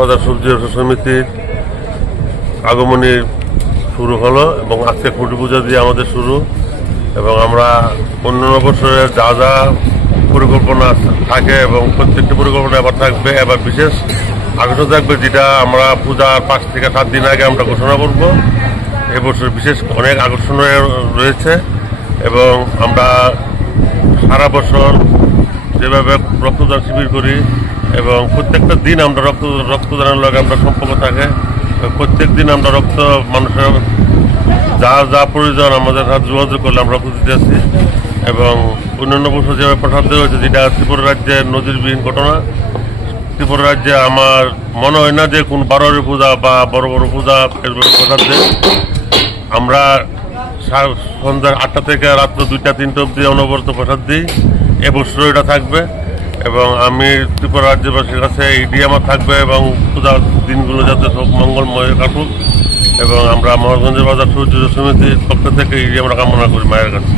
বাজার সবজি সমিতির আগমনী শুরু হলো এবং আজকে খুঁটি পূজা দিয়ে আমাদের শুরু। এবং আমরা অন্যান্য বছরের যা যা পরিকল্পনা থাকে এবং প্রত্যেকটি পরিকল্পনা এবার থাকবে, এবার বিশেষ আকর্ষণ থাকবে যেটা আমরা পূজার 5 থেকে 7 দিন আগে আমরা ঘোষণা করব। এবছর বিশেষ অনেক আকর্ষণ রয়েছে এবং আমরা সারা বছর যেভাবে রক্তদান শিবির করি এবং প্রত্যেকটা দিন আমরা রক্তদানের লগে আমরা সম্পর্ক থাকে। প্রত্যেক দিন আমরা মানুষের যা যা প্রয়োজন আমাদের সাথে যোগাযোগ করলে আমরা রক্ত দিতে আসি। এবং অন্যান্য বছর যেভাবে প্রসাদ দেওয়া হয়েছে যেটা ত্রিপুরা রাজ্যের নজিরবিহীন ঘটনা। ত্রিপুরা রাজ্যে আমার মনে হয় না যে কোন বারোয়ারি পূজা বা বড় বড় পূজা প্রসাদ দেয়। আমরা সন্ধ্যা 8টা থেকে রাত্র 2টা-3টা অবধি অনবরত প্রসাদ দিই। এবছর এটা থাকবে এবং আমি ত্রিপুরা রাজ্যবাসীর কাছে এইটি আমার থাকবে এবং পূজার দিনগুলো যাতে সব মঙ্গলময় কাটুক এবং আমরা মহারাজগঞ্জের বাজার সূর্য সমিতির পক্ষ থেকে এই আমরা কামনা করি মায়ের কাছে।